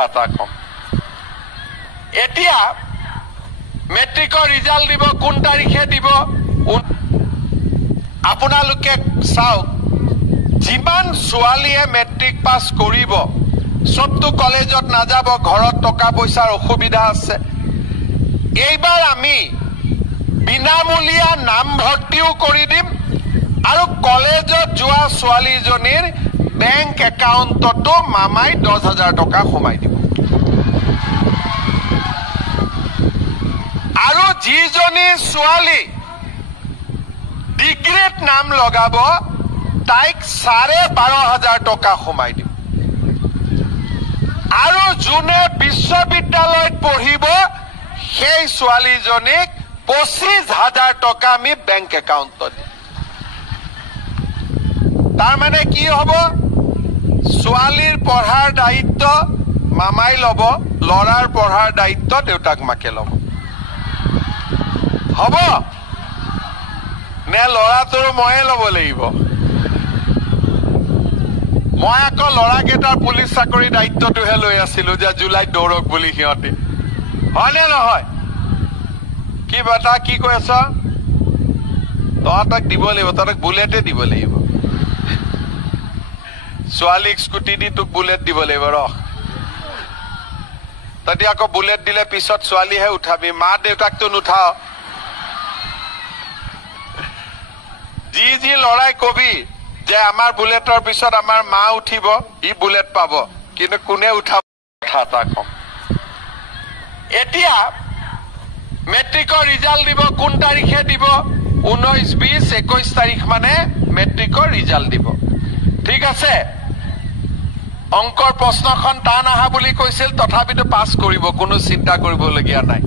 কথা এটা কম এতিয়া মেট্ৰিকৰ ৰিজাল্ট দিব কোন তাৰিখে দিব আপোনালোকে চাওক যিমান ছোৱালীয়ে মেট্ৰিক পাছ কৰিব সবটো কলেজত নাযাব ঘৰত টকা পইচাৰ অসুবিধা আছে এইবাৰ আমি বিনামূলীয়া নাম ভৰ্তিও কৰি দিম আৰু কলেজত যোৱা ছোৱালীজনীৰ বেংক একাউণ্টতো মামাই 10,000 টকা সোমাই দিব আৰু যিজনী ছোৱালী ডিগ্ৰীত নাম লগাব তাইক 12,500 টকা সোমাই দিব আৰু যোনে বিশ্ববিদ্যালয়ত পঢ়িব সেই ছোৱালীজনীক 25,000 টকা আমি বেংক একাউণ্টত দিম তাৰ মানে কি হ'ব ছোৱালীৰ পঢ়াৰ দায়িত্ব মামাই ল'ব ল'ৰাৰ পঢ়াৰ দায়িত্ব দেউতাক মাকে ল'ব হ'ব নে ল'ৰাটোৰ ময়ে ল'ব লাগিব মই আকৌ ল'ৰাকেইটাৰ পুলিচ চাকৰি দায়িত্বটোহে লৈ আছিলো যে জুলাইত দৌৰক বুলি সিহঁতে হয়নে নহয় কি বাটা কি কৈ আছ তহঁতক দিব লাগিব তহঁতক বুলেটে দিব লাগিব ছোৱালীক স্কুটি দি তোক বুলেট দিব লাগিব ৰহ তহঁতি আকৌ বুলেট দিলে পিছত ছোৱালীহে উঠাবি মা দেউতাকতো নুঠাও যি লৰাই কবি যে আমাৰ বুলেটৰ পিছত আমাৰ মা উঠিব ই বুলেট পাব কিন্তু কোনে উঠাব কথা এটা কম এতিয়া মেট্ৰিকৰ ৰিজাল্ট দিব কোন তাৰিখে দিব 19, 20, 21 তাৰিখ মানে মেট্ৰিকৰ ৰিজাল্ট দিব ঠিক আছে অংকৰ প্ৰশ্নখন টান আহা বুলি কৈছিল তথাপিতো পাছ কৰিব কোনো চিন্তা কৰিবলগীয়া নাই